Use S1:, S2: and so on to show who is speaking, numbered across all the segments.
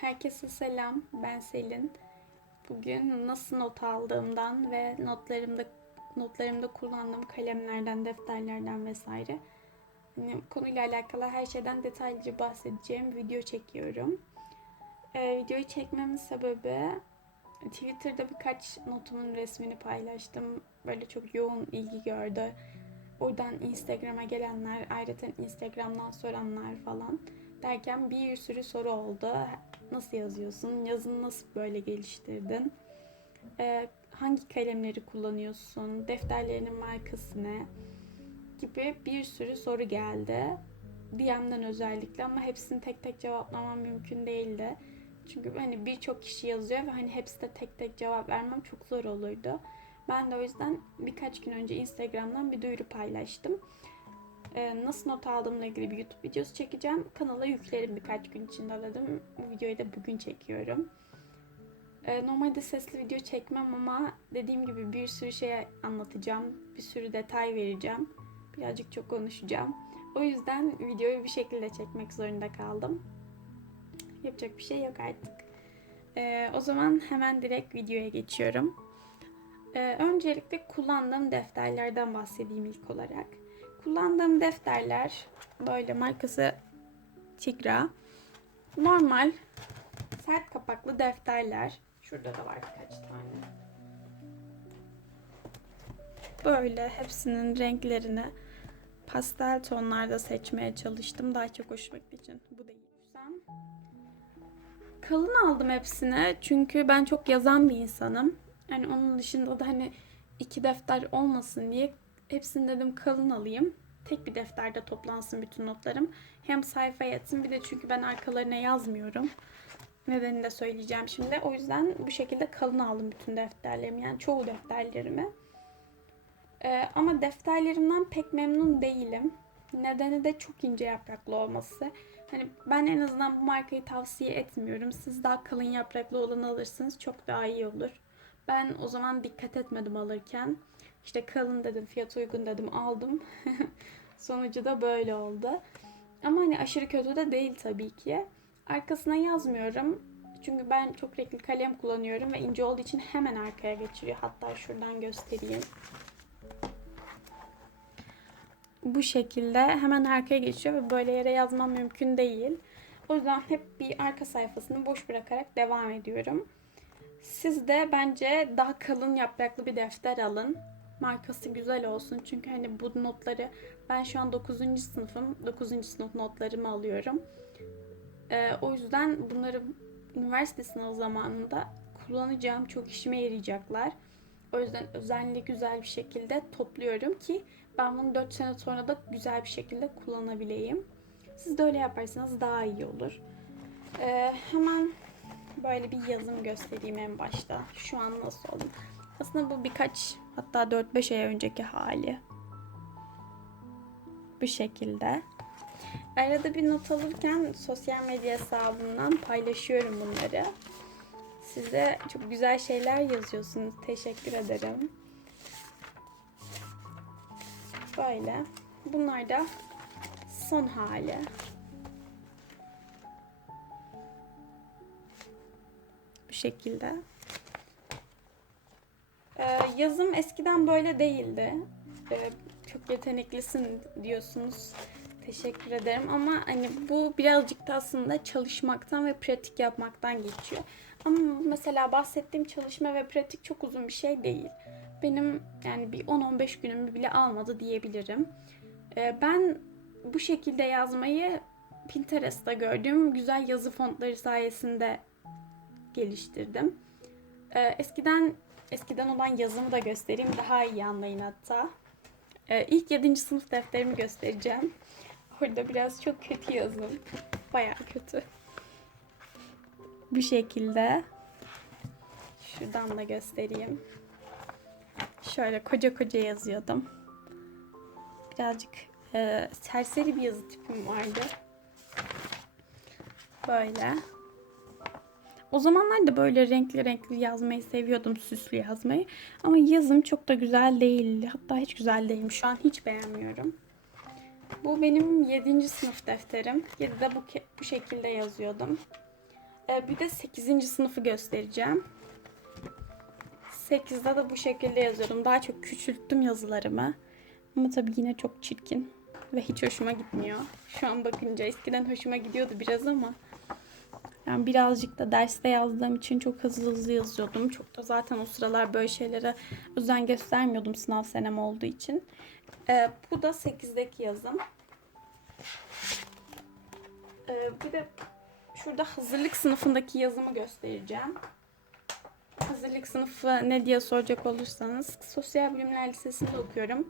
S1: Herkese selam. Ben Selin. Bugün nasıl not aldığımdan ve notlarımda notlarımda kullandığım kalemlerden, defterlerden vesaire hani konuyla alakalı her şeyden detaylıca bahsedeceğim video çekiyorum. Ee, videoyu çekmemin sebebi Twitter'da birkaç notumun resmini paylaştım. Böyle çok yoğun ilgi gördü. Oradan Instagram'a gelenler, ayrıca Instagram'dan soranlar falan derken bir sürü soru oldu. Nasıl yazıyorsun? Yazını nasıl böyle geliştirdin? Ee, hangi kalemleri kullanıyorsun? Defterlerinin markası ne? Gibi bir sürü soru geldi. DM'den özellikle ama hepsini tek tek cevaplamam mümkün değildi. Çünkü hani birçok kişi yazıyor ve hani hepsi de tek tek cevap vermem çok zor olurdu. Ben de o yüzden birkaç gün önce Instagram'dan bir duyuru paylaştım. Ee, nasıl not aldığımla ilgili bir YouTube videosu çekeceğim. Kanala yüklerim birkaç gün içinde dedim. Bu videoyu da bugün çekiyorum. Ee, normalde sesli video çekmem ama dediğim gibi bir sürü şey anlatacağım. Bir sürü detay vereceğim. Birazcık çok konuşacağım. O yüzden videoyu bir şekilde çekmek zorunda kaldım. Yapacak bir şey yok artık. Ee, o zaman hemen direkt videoya geçiyorum. Ee, öncelikle kullandığım defterlerden bahsedeyim ilk olarak. Kullandığım defterler böyle markası Tigra. Normal sert kapaklı defterler. Şurada da var birkaç tane. Böyle hepsinin renklerini pastel tonlarda seçmeye çalıştım. Daha çok hoşuma için. Bu değil. Sen kalın aldım hepsini. Çünkü ben çok yazan bir insanım. Yani onun dışında da hani iki defter olmasın diye hepsini dedim kalın alayım. Tek bir defterde toplansın bütün notlarım. Hem sayfa yetsin bir de çünkü ben arkalarına yazmıyorum. Nedenini de söyleyeceğim şimdi. O yüzden bu şekilde kalın aldım bütün defterlerimi. Yani çoğu defterlerimi. Ee, ama defterlerimden pek memnun değilim. Nedeni de çok ince yapraklı olması. Hani ben en azından bu markayı tavsiye etmiyorum. Siz daha kalın yapraklı olanı alırsınız çok daha iyi olur. Ben o zaman dikkat etmedim alırken. İşte kalın dedim, fiyat uygun dedim, aldım. Sonucu da böyle oldu. Ama hani aşırı kötü de değil tabii ki. Arkasına yazmıyorum. Çünkü ben çok renkli kalem kullanıyorum ve ince olduğu için hemen arkaya geçiriyor. Hatta şuradan göstereyim. Bu şekilde hemen arkaya geçiyor ve böyle yere yazmam mümkün değil. O yüzden hep bir arka sayfasını boş bırakarak devam ediyorum. Siz de bence daha kalın yapraklı bir defter alın. Markası güzel olsun. Çünkü hani bu notları ben şu an 9. sınıfım. 9. sınıf notlarımı alıyorum. Ee, o yüzden bunları üniversite sınavı zamanında kullanacağım. Çok işime yarayacaklar. O yüzden özenli güzel bir şekilde topluyorum ki ben bunu 4 sene sonra da güzel bir şekilde kullanabileyim. Siz de öyle yaparsanız daha iyi olur. Ee, hemen böyle bir yazım göstereyim en başta. Şu an nasıl oldu? Aslında bu birkaç hatta 4-5 ay önceki hali. Bu şekilde. Arada bir not alırken sosyal medya hesabımdan paylaşıyorum bunları. Size çok güzel şeyler yazıyorsunuz. Teşekkür ederim. Böyle. Bunlar da son hali. Bu şekilde. Yazım eskiden böyle değildi. Ee, çok yeteneklisin diyorsunuz. Teşekkür ederim ama hani bu birazcık da aslında çalışmaktan ve pratik yapmaktan geçiyor. Ama mesela bahsettiğim çalışma ve pratik çok uzun bir şey değil. Benim yani bir 10-15 günümü bile almadı diyebilirim. Ee, ben bu şekilde yazmayı Pinterest'ta gördüğüm güzel yazı fontları sayesinde geliştirdim. Ee, eskiden eskiden olan yazımı da göstereyim. Daha iyi anlayın hatta. Ee, ilk 7. sınıf defterimi göstereceğim. Orada biraz çok kötü yazım. Baya kötü. Bu şekilde. Şuradan da göstereyim. Şöyle koca koca yazıyordum. Birazcık e, serseri bir yazı tipim vardı. Böyle. O zamanlar da böyle renkli renkli yazmayı seviyordum, süslü yazmayı. Ama yazım çok da güzel değil. Hatta hiç güzel değilmiş. Şu an hiç beğenmiyorum. Bu benim 7. sınıf defterim. 7'de bu, bu şekilde yazıyordum. Ee, bir de 8. sınıfı göstereceğim. 8'de de bu şekilde yazıyorum. Daha çok küçülttüm yazılarımı. Ama tabii yine çok çirkin. Ve hiç hoşuma gitmiyor. Şu an bakınca eskiden hoşuma gidiyordu biraz ama. Yani birazcık da derste yazdığım için çok hızlı hızlı yazıyordum. Çok da zaten o sıralar böyle şeylere özen göstermiyordum sınav senem olduğu için. Ee, bu da 8'deki yazım. Ee, bir de şurada hazırlık sınıfındaki yazımı göstereceğim. Hazırlık sınıfı ne diye soracak olursanız Sosyal Bilimler Lisesi'nde okuyorum.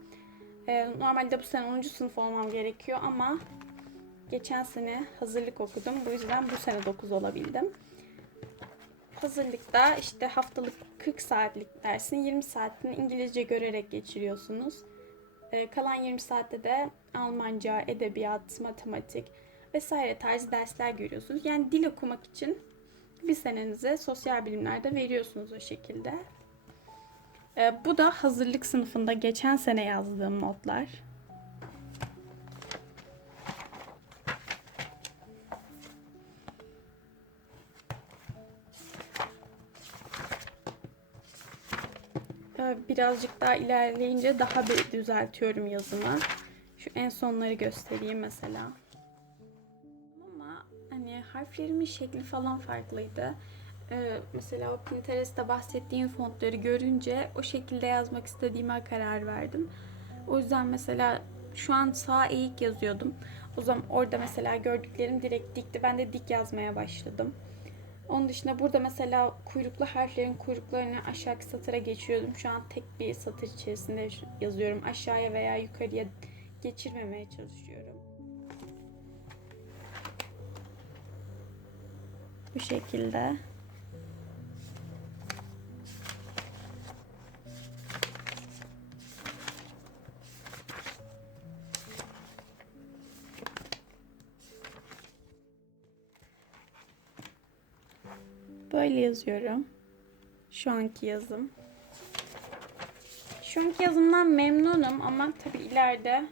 S1: Ee, normalde bu sene 10. sınıf olmam gerekiyor ama geçen sene hazırlık okudum. Bu yüzden bu sene 9 olabildim. Hazırlıkta işte haftalık 40 saatlik dersin 20 saatini İngilizce görerek geçiriyorsunuz. Ee, kalan 20 saatte de Almanca, edebiyat, matematik vesaire tarzı dersler görüyorsunuz. Yani dil okumak için bir senenize sosyal bilimlerde veriyorsunuz o şekilde. Ee, bu da hazırlık sınıfında geçen sene yazdığım notlar. Birazcık daha ilerleyince daha bir düzeltiyorum yazımı. Şu en sonları göstereyim mesela. Ama hani harflerimin şekli falan farklıydı. Ee, mesela Pinterest'te bahsettiğim fontları görünce o şekilde yazmak istediğime karar verdim. O yüzden mesela şu an sağ eğik yazıyordum. O zaman orada mesela gördüklerim direkt dikti. Ben de dik yazmaya başladım. Onun dışında burada mesela kuyruklu harflerin kuyruklarını aşağıki satıra geçiyordum. Şu an tek bir satır içerisinde yazıyorum. Aşağıya veya yukarıya geçirmemeye çalışıyorum. Bu şekilde. Böyle yazıyorum. Şu anki yazım. Şu anki yazımdan memnunum ama tabii ileride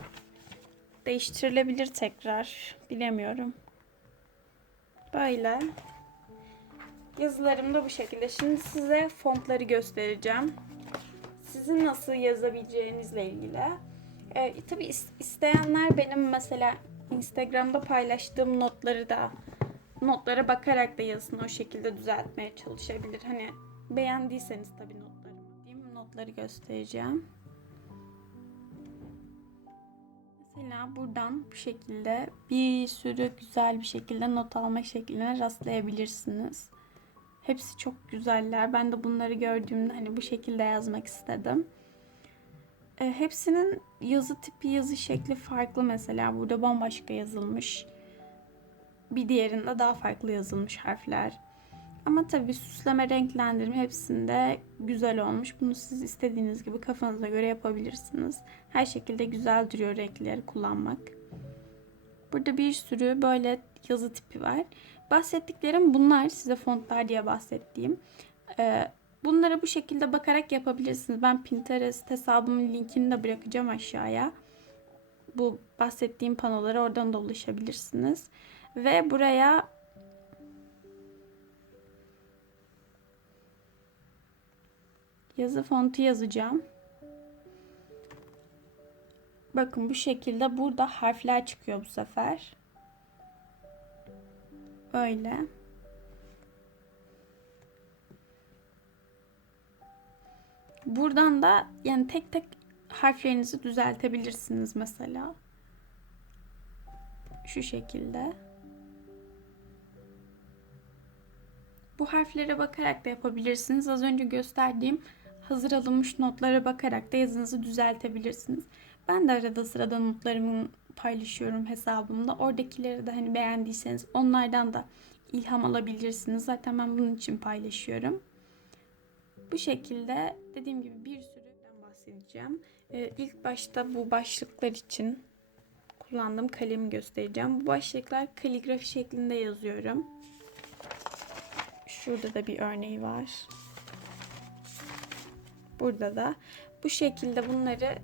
S1: değiştirilebilir tekrar. Bilemiyorum. Böyle. Yazılarım da bu şekilde. Şimdi size fontları göstereceğim. Sizin nasıl yazabileceğinizle ilgili. Ee, tabii is- isteyenler benim mesela Instagram'da paylaştığım notları da notlara bakarak da yazısını o şekilde düzeltmeye çalışabilir. Hani beğendiyseniz tabii notlarımı diyeyim. Notları göstereceğim. Mesela buradan bu şekilde bir sürü güzel bir şekilde not alma şekline rastlayabilirsiniz. Hepsi çok güzeller. Ben de bunları gördüğümde hani bu şekilde yazmak istedim. E, hepsinin yazı tipi, yazı şekli farklı mesela. Burada bambaşka yazılmış. Bir diğerinde daha farklı yazılmış harfler. Ama tabii süsleme, renklendirme hepsinde güzel olmuş. Bunu siz istediğiniz gibi kafanıza göre yapabilirsiniz. Her şekilde güzel duruyor renkleri kullanmak. Burada bir sürü böyle yazı tipi var. Bahsettiklerim bunlar. Size fontlar diye bahsettiğim. Ee, bunlara bu şekilde bakarak yapabilirsiniz. Ben Pinterest hesabımın linkini de bırakacağım aşağıya. Bu bahsettiğim panolara oradan da ulaşabilirsiniz. Ve buraya yazı fontu yazacağım. Bakın bu şekilde burada harfler çıkıyor bu sefer. Öyle. Buradan da yani tek tek harflerinizi düzeltebilirsiniz mesela. Şu şekilde. Bu harflere bakarak da yapabilirsiniz. Az önce gösterdiğim hazır alınmış notlara bakarak da yazınızı düzeltebilirsiniz. Ben de arada sırada notlarımı paylaşıyorum hesabımda. Oradakileri de hani beğendiyseniz onlardan da ilham alabilirsiniz. Zaten ben bunun için paylaşıyorum. Bu şekilde dediğim gibi bir sürüden bahsedeceğim. Ee, ilk başta bu başlıklar için kullandığım kalemi göstereceğim. Bu başlıklar kaligrafi şeklinde yazıyorum. Şurada da bir örneği var. Burada da bu şekilde bunları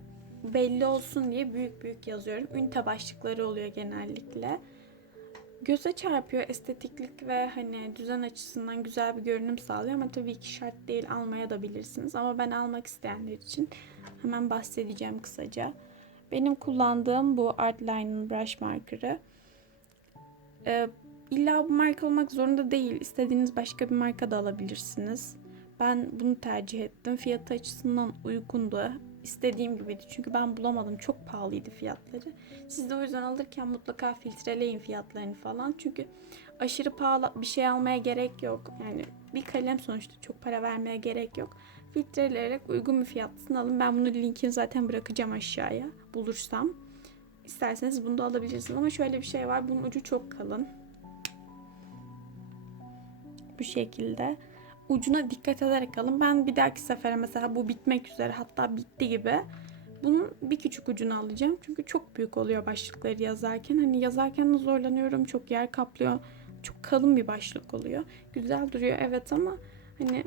S1: belli olsun diye büyük büyük yazıyorum. Ünite başlıkları oluyor genellikle. göze çarpıyor estetiklik ve hani düzen açısından güzel bir görünüm sağlıyor ama tabii ki şart değil almaya da bilirsiniz ama ben almak isteyenler için hemen bahsedeceğim kısaca. Benim kullandığım bu Artline'ın brush marker'ı. İlla bu marka olmak zorunda değil. İstediğiniz başka bir marka da alabilirsiniz. Ben bunu tercih ettim. Fiyatı açısından uygundu. İstediğim gibiydi. Çünkü ben bulamadım. Çok pahalıydı fiyatları. Siz de o yüzden alırken mutlaka filtreleyin fiyatlarını falan. Çünkü aşırı pahalı bir şey almaya gerek yok. Yani bir kalem sonuçta çok para vermeye gerek yok. Filtreleyerek uygun bir fiyatını alın. Ben bunu linkini zaten bırakacağım aşağıya bulursam. İsterseniz bunu da alabilirsiniz. Ama şöyle bir şey var. Bunun ucu çok kalın. Bu şekilde. Ucuna dikkat ederek alın. Ben bir dahaki sefere mesela bu bitmek üzere hatta bitti gibi bunun bir küçük ucunu alacağım. Çünkü çok büyük oluyor başlıkları yazarken. Hani yazarken zorlanıyorum. Çok yer kaplıyor. Çok kalın bir başlık oluyor. Güzel duruyor evet ama hani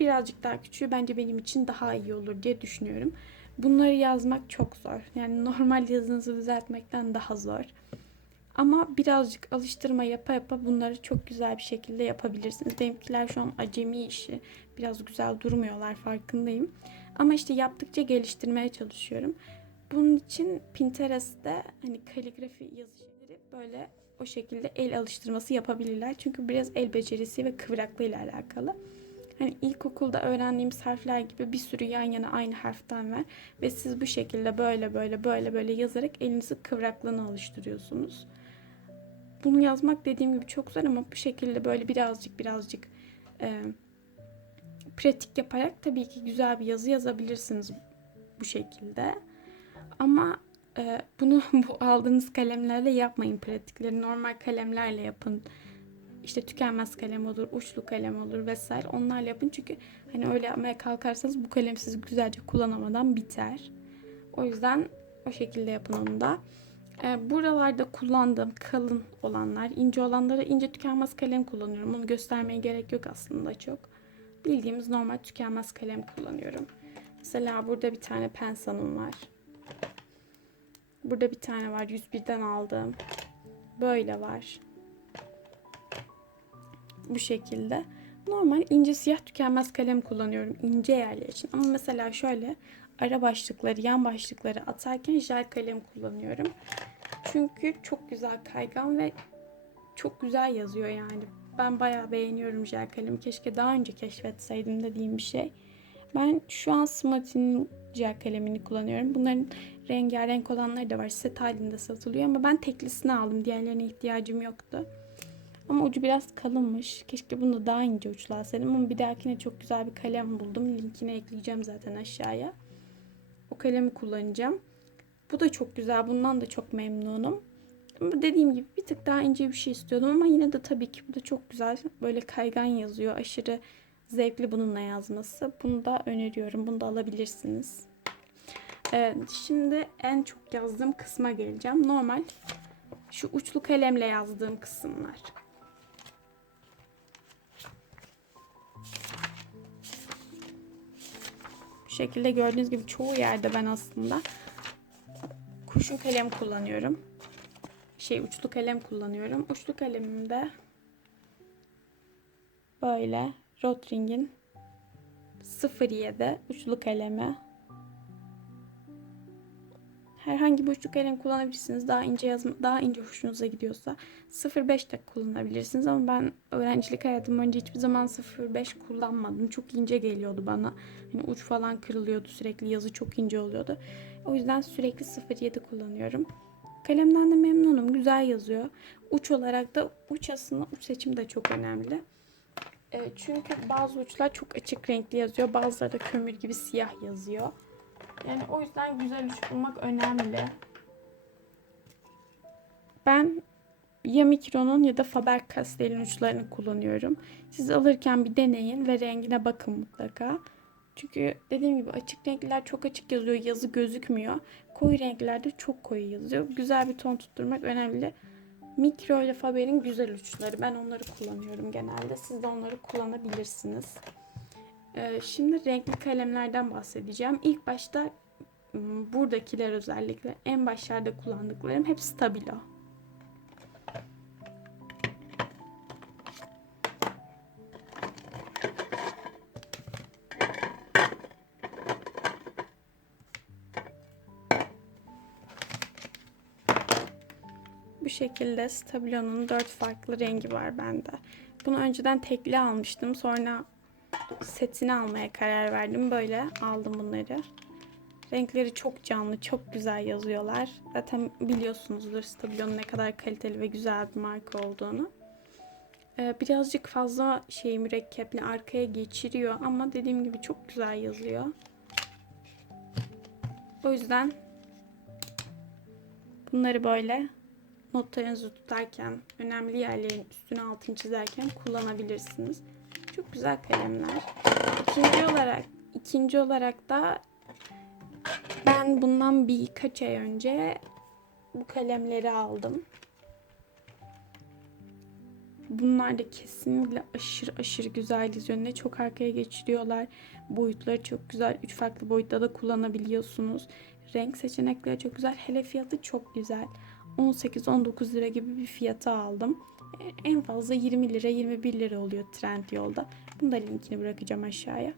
S1: birazcık daha küçüğü bence benim için daha iyi olur diye düşünüyorum. Bunları yazmak çok zor. Yani normal yazınızı düzeltmekten daha zor. Ama birazcık alıştırma yapa yapa bunları çok güzel bir şekilde yapabilirsiniz. Benimkiler şu an acemi işi. Biraz güzel durmuyorlar farkındayım. Ama işte yaptıkça geliştirmeye çalışıyorum. Bunun için Pinterest'te hani kaligrafi yazıcıları böyle o şekilde el alıştırması yapabilirler. Çünkü biraz el becerisi ve kıvraklığıyla alakalı. Hani ilkokulda öğrendiğimiz harfler gibi bir sürü yan yana aynı harften var. Ve siz bu şekilde böyle böyle böyle böyle yazarak elinizi kıvraklığını oluşturuyorsunuz. Bunu yazmak dediğim gibi çok zor ama bu şekilde böyle birazcık birazcık e, pratik yaparak tabii ki güzel bir yazı yazabilirsiniz bu şekilde. Ama e, bunu bu aldığınız kalemlerle yapmayın pratikleri. Normal kalemlerle yapın. İşte tükenmez kalem olur, uçlu kalem olur vesaire. Onlarla yapın çünkü hani öyle yapmaya kalkarsanız bu kalem sizi güzelce kullanamadan biter. O yüzden o şekilde yapın onu da. E, buralarda kullandığım kalın olanlar, ince olanları ince tükenmez kalem kullanıyorum. Onu göstermeye gerek yok aslında çok. Bildiğimiz normal tükenmez kalem kullanıyorum. Mesela burada bir tane pensanım var. Burada bir tane var 101'den aldığım. Böyle var. Bu şekilde. Normal ince siyah tükenmez kalem kullanıyorum ince yerler için. Ama mesela şöyle ara başlıkları, yan başlıkları atarken jel kalem kullanıyorum. Çünkü çok güzel kaygan ve çok güzel yazıyor yani. Ben bayağı beğeniyorum jel kalemi. Keşke daha önce keşfetseydim dediğim bir şey. Ben şu an Smarty'nin jel kalemini kullanıyorum. Bunların rengarenk olanları da var. Set halinde satılıyor ama ben teklisini aldım. Diğerlerine ihtiyacım yoktu. Ama ucu biraz kalınmış. Keşke bunu da daha ince uçlasaydım ama bir dahakine çok güzel bir kalem buldum. Linkini ekleyeceğim zaten aşağıya. O kalemi kullanacağım. Bu da çok güzel. Bundan da çok memnunum. Dediğim gibi bir tık daha ince bir şey istiyordum ama yine de tabii ki bu da çok güzel. Böyle kaygan yazıyor. Aşırı zevkli bununla yazması. Bunu da öneriyorum. Bunu da alabilirsiniz. Evet, şimdi en çok yazdığım kısma geleceğim. Normal şu uçlu kalemle yazdığım kısımlar. Bu şekilde gördüğünüz gibi çoğu yerde ben aslında kurşun kalem kullanıyorum. Şey uçlu kalem kullanıyorum. Uçlu kalemimde böyle Rotring'in 07 uçlu kalemi. Herhangi bir uçlu kalem kullanabilirsiniz. Daha ince yazma, daha ince hoşunuza gidiyorsa 05 de kullanabilirsiniz ama ben öğrencilik hayatım önce hiçbir zaman 05 kullanmadım. Çok ince geliyordu bana. Hani uç falan kırılıyordu sürekli. Yazı çok ince oluyordu. O yüzden sürekli 07 kullanıyorum. Kalemden de memnunum. Güzel yazıyor. Uç olarak da uç aslında uç seçimi de çok önemli. E, çünkü bazı uçlar çok açık renkli yazıyor. Bazıları da kömür gibi siyah yazıyor. Yani o yüzden güzel uç bulmak önemli. Ben ya Micron'un ya da Faber-Castell'in uçlarını kullanıyorum. Siz alırken bir deneyin ve rengine bakın mutlaka. Çünkü dediğim gibi açık renkler çok açık yazıyor. Yazı gözükmüyor. Koyu renklerde çok koyu yazıyor. Güzel bir ton tutturmak önemli. Mikro ile Faber'in güzel uçları. Ben onları kullanıyorum genelde. Siz de onları kullanabilirsiniz. Ee, şimdi renkli kalemlerden bahsedeceğim. İlk başta ıı, buradakiler özellikle en başlarda kullandıklarım hep stabilo. Bu şekilde Stabilo'nun dört farklı rengi var bende. Bunu önceden tekli almıştım. Sonra setini almaya karar verdim. Böyle aldım bunları. Renkleri çok canlı, çok güzel yazıyorlar. Zaten biliyorsunuzdur Stabilo'nun ne kadar kaliteli ve güzel bir marka olduğunu. Ee, birazcık fazla şey mürekkepli arkaya geçiriyor ama dediğim gibi çok güzel yazıyor. O yüzden bunları böyle notlarınızı tutarken, önemli yerlerin üstüne altını çizerken kullanabilirsiniz. Çok güzel kalemler. İkinci olarak, ikinci olarak da ben bundan birkaç ay önce bu kalemleri aldım. Bunlar da kesinlikle aşırı aşırı güzel. Ne çok arkaya geçiriyorlar. Boyutları çok güzel. Üç farklı boyutta da kullanabiliyorsunuz. Renk seçenekleri çok güzel. Hele fiyatı çok güzel. 18-19 lira gibi bir fiyata aldım. E, En fazla 20 lira 21 lira oluyor Trendyol'da. Bunu da linkini bırakacağım aşağıya.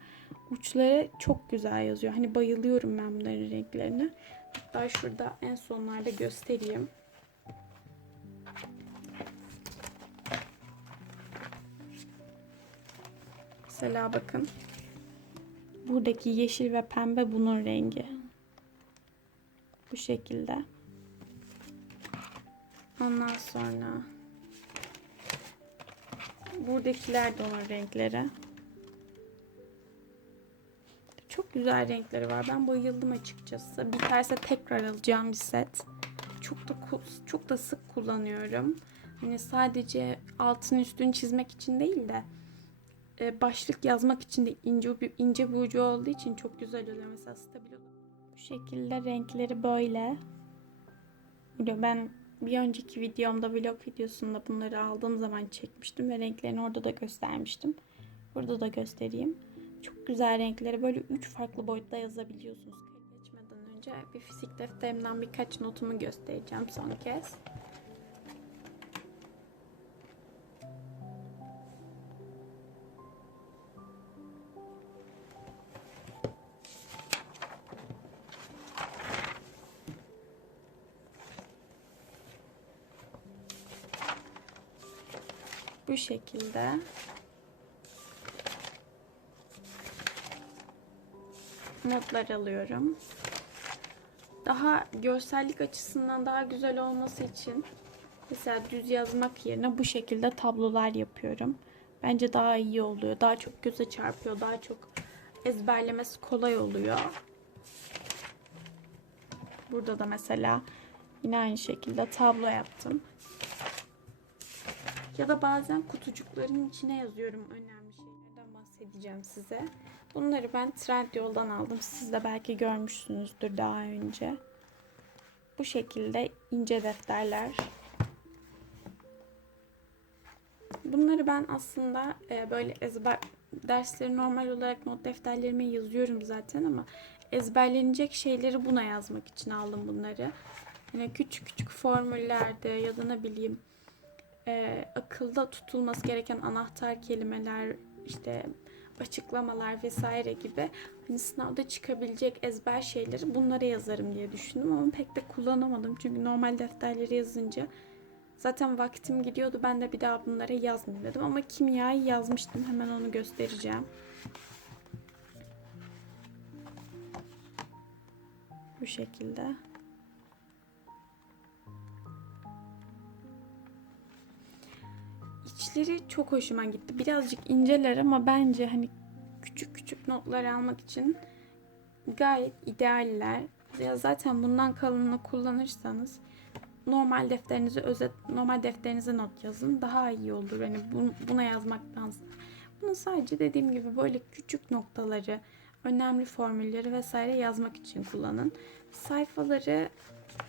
S1: Uçları çok güzel yazıyor. Hani bayılıyorum ben bunların renklerine. Hatta şurada en sonlarda göstereyim. Mesela bakın. Buradaki yeşil ve pembe bunun rengi. Bu şekilde. Ondan sonra buradakiler de onun renkleri. Çok güzel renkleri var. Ben bayıldım açıkçası. Biterse tekrar alacağım bir set. Çok da çok da sık kullanıyorum. Hani sadece altını üstünü çizmek için değil de e, başlık yazmak için de ince ince bir ucu olduğu için çok güzel oluyor. Mesela stabilo. Bu şekilde renkleri böyle. Burada ben bir önceki videomda vlog videosunda bunları aldığım zaman çekmiştim ve renklerini orada da göstermiştim. Burada da göstereyim. Çok güzel renkleri böyle üç farklı boyutta yazabiliyorsunuz. Geçmeden önce bir fizik defterimden birkaç notumu göstereceğim son kez. Şekilde. Notlar alıyorum. Daha görsellik açısından daha güzel olması için mesela düz yazmak yerine bu şekilde tablolar yapıyorum. Bence daha iyi oluyor. Daha çok göze çarpıyor. Daha çok ezberlemesi kolay oluyor. Burada da mesela yine aynı şekilde tablo yaptım. Ya da bazen kutucukların içine yazıyorum önemli şeylerden bahsedeceğim size. Bunları ben Trendyol'dan aldım. Siz de belki görmüşsünüzdür daha önce. Bu şekilde ince defterler. Bunları ben aslında e, böyle ezber dersleri normal olarak not defterlerime yazıyorum zaten ama ezberlenecek şeyleri buna yazmak için aldım bunları. Yani küçük küçük formüllerde ya da ne bileyim e, akılda tutulması gereken anahtar kelimeler işte açıklamalar vesaire gibi hani sınavda çıkabilecek ezber şeyleri bunlara yazarım diye düşündüm ama pek de kullanamadım çünkü normal defterleri yazınca zaten vaktim gidiyordu ben de bir daha bunlara yazmayayım dedim ama kimyayı yazmıştım hemen onu göstereceğim. Bu şekilde. İçleri çok hoşuma gitti. Birazcık inceler ama bence hani küçük küçük notlar almak için gayet idealler. Ya zaten bundan kalınını kullanırsanız normal defterinizi özet normal defterinize not yazın. Daha iyi olur. Hani bu- buna yazmaktansa. Bunu sadece dediğim gibi böyle küçük noktaları, önemli formülleri vesaire yazmak için kullanın. Sayfaları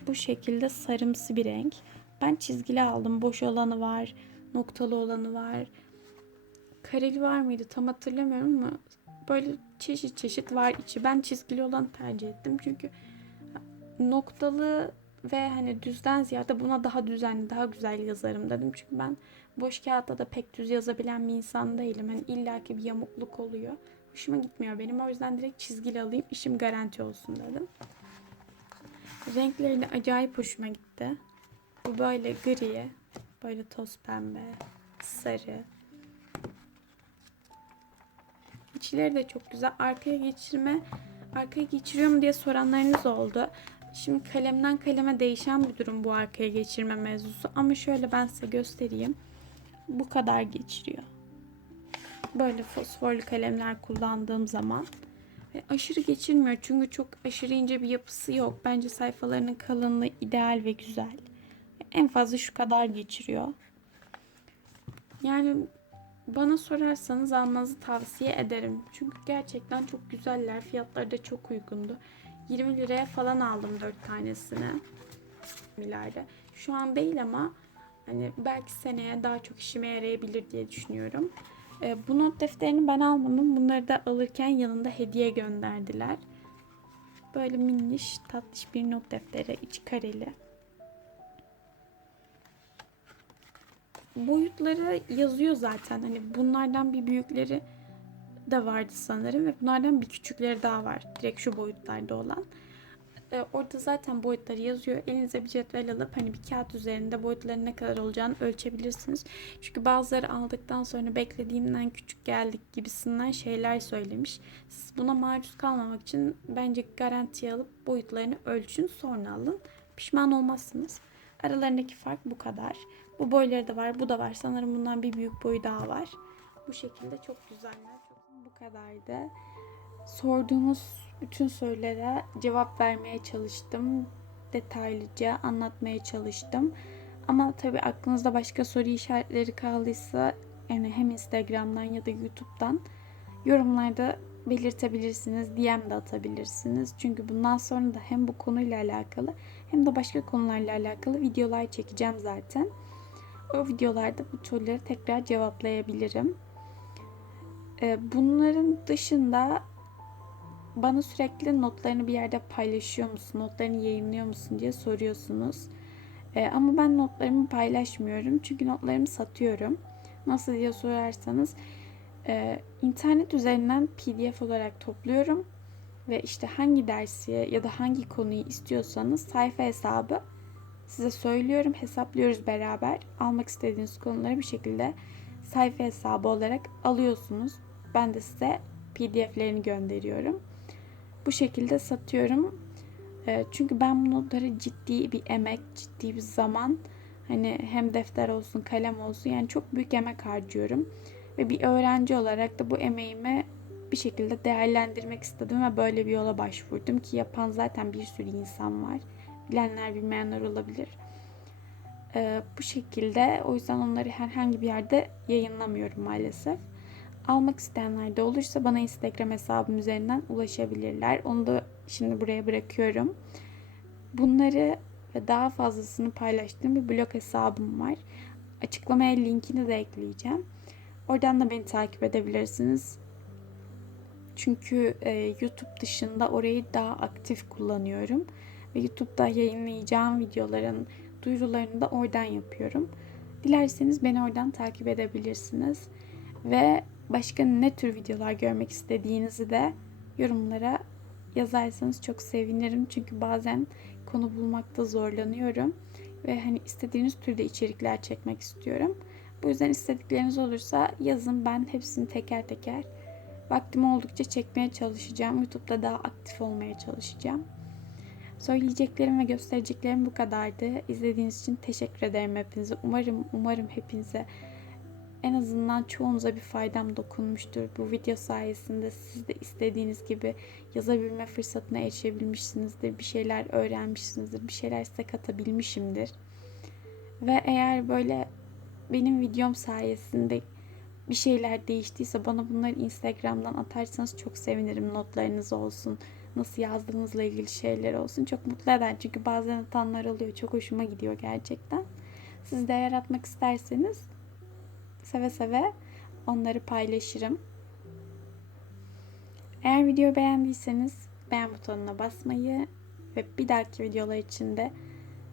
S1: bu şekilde sarımsı bir renk. Ben çizgili aldım. Boş olanı var noktalı olanı var. Kareli var mıydı tam hatırlamıyorum ama böyle çeşit çeşit var içi. Ben çizgili olanı tercih ettim çünkü noktalı ve hani düzden ziyade buna daha düzenli, daha güzel yazarım dedim. Çünkü ben boş kağıtta da pek düz yazabilen bir insan değilim. Hani illaki bir yamukluk oluyor. Hoşuma gitmiyor benim. O yüzden direkt çizgili alayım. işim garanti olsun dedim. Renkleri de acayip hoşuma gitti. Bu böyle gri, böyle toz pembe, sarı. İçleri de çok güzel. Arkaya geçirme, arkaya geçiriyorum diye soranlarınız oldu. Şimdi kalemden kaleme değişen bir durum bu arkaya geçirme mevzusu. Ama şöyle ben size göstereyim. Bu kadar geçiriyor. Böyle fosforlu kalemler kullandığım zaman. Ve aşırı geçirmiyor çünkü çok aşırı ince bir yapısı yok. Bence sayfalarının kalınlığı ideal ve güzel. En fazla şu kadar geçiriyor. Yani bana sorarsanız almanızı tavsiye ederim. Çünkü gerçekten çok güzeller. Fiyatları da çok uygundu. 20 liraya falan aldım 4 tanesini. İleride. Şu an değil ama hani belki seneye daha çok işime yarayabilir diye düşünüyorum. Ee, bu not defterini ben almadım. Bunları da alırken yanında hediye gönderdiler. Böyle minniş, tatlış bir not defteri, iç kareli. Boyutları yazıyor zaten. Hani bunlardan bir büyükleri de vardı sanırım ve bunlardan bir küçükleri daha var. Direkt şu boyutlarda olan. Ee, orada zaten boyutları yazıyor. Elinize bir cetvel alıp hani bir kağıt üzerinde boyutların ne kadar olacağını ölçebilirsiniz. Çünkü bazıları aldıktan sonra beklediğimden küçük geldik gibisinden şeyler söylemiş. Siz buna maruz kalmamak için bence garantiye alıp boyutlarını ölçün sonra alın. Pişman olmazsınız. Aralarındaki fark bu kadar. Bu boyları da var, bu da var. Sanırım bundan bir büyük boyu daha var. Bu şekilde çok güzeller. Bu kadardı. Sorduğunuz bütün sorulara cevap vermeye çalıştım. Detaylıca anlatmaya çalıştım. Ama tabii aklınızda başka soru işaretleri kaldıysa yani hem Instagram'dan ya da YouTube'dan yorumlarda belirtebilirsiniz, DM de atabilirsiniz. Çünkü bundan sonra da hem bu konuyla alakalı hem de başka konularla alakalı videolar çekeceğim zaten. O videolarda bu soruları tekrar cevaplayabilirim. Ee, bunların dışında bana sürekli notlarını bir yerde paylaşıyor musun, notlarını yayınlıyor musun diye soruyorsunuz. Ee, ama ben notlarımı paylaşmıyorum çünkü notlarımı satıyorum. Nasıl diye sorarsanız e, internet üzerinden PDF olarak topluyorum ve işte hangi dersi ya da hangi konuyu istiyorsanız sayfa hesabı size söylüyorum, hesaplıyoruz beraber. Almak istediğiniz konuları bir şekilde sayfa hesabı olarak alıyorsunuz. Ben de size PDF'lerini gönderiyorum. Bu şekilde satıyorum. E, çünkü ben bu notları ciddi bir emek, ciddi bir zaman hani hem defter olsun, kalem olsun yani çok büyük emek harcıyorum. Ve bir öğrenci olarak da bu emeğimi bir şekilde değerlendirmek istedim ve böyle bir yola başvurdum ki yapan zaten bir sürü insan var. Bilenler bilmeyenler olabilir. Ee, bu şekilde o yüzden onları herhangi bir yerde yayınlamıyorum maalesef. Almak isteyenler de olursa bana Instagram hesabım üzerinden ulaşabilirler. Onu da şimdi buraya bırakıyorum. Bunları ve daha fazlasını paylaştığım bir blog hesabım var. Açıklamaya linkini de ekleyeceğim. Oradan da beni takip edebilirsiniz. Çünkü e, YouTube dışında orayı daha aktif kullanıyorum. Ve YouTube'da yayınlayacağım videoların duyurularını da oradan yapıyorum. Dilerseniz beni oradan takip edebilirsiniz. Ve başka ne tür videolar görmek istediğinizi de yorumlara yazarsanız çok sevinirim. Çünkü bazen konu bulmakta zorlanıyorum. Ve hani istediğiniz türde içerikler çekmek istiyorum. Bu yüzden istedikleriniz olursa yazın ben hepsini teker teker vaktim oldukça çekmeye çalışacağım. YouTube'da daha aktif olmaya çalışacağım. Söyleyeceklerim ve göstereceklerim bu kadardı. İzlediğiniz için teşekkür ederim hepinize. Umarım umarım hepinize en azından çoğunuza bir faydam dokunmuştur. Bu video sayesinde siz de istediğiniz gibi yazabilme fırsatına erişebilmişsinizdir. Bir şeyler öğrenmişsinizdir. Bir şeyler size katabilmişimdir. Ve eğer böyle benim videom sayesinde bir şeyler değiştiyse bana bunları Instagram'dan atarsanız çok sevinirim. Notlarınız olsun. Nasıl yazdığınızla ilgili şeyler olsun. Çok mutlu eder. Çünkü bazen atanlar oluyor. Çok hoşuma gidiyor gerçekten. Siz de eğer atmak isterseniz seve seve onları paylaşırım. Eğer videoyu beğendiyseniz beğen butonuna basmayı ve bir dahaki videolar için de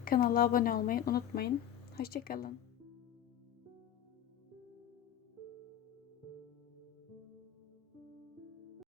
S1: kanala abone olmayı unutmayın. Hoşçakalın.